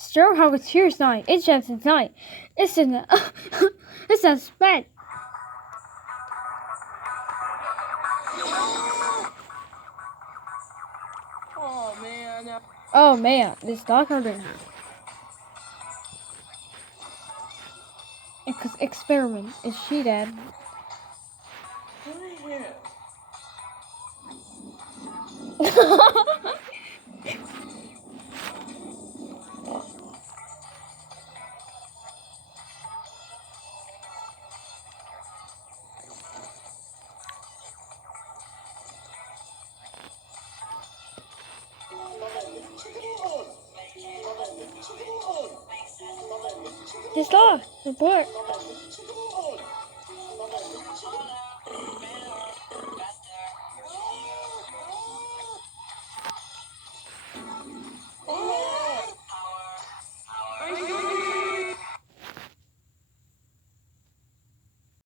Stir how it's yours night. It's just night. It's in it's a spread. Oh man, this dog hurting. Experiment. Is she dead? His dog, report.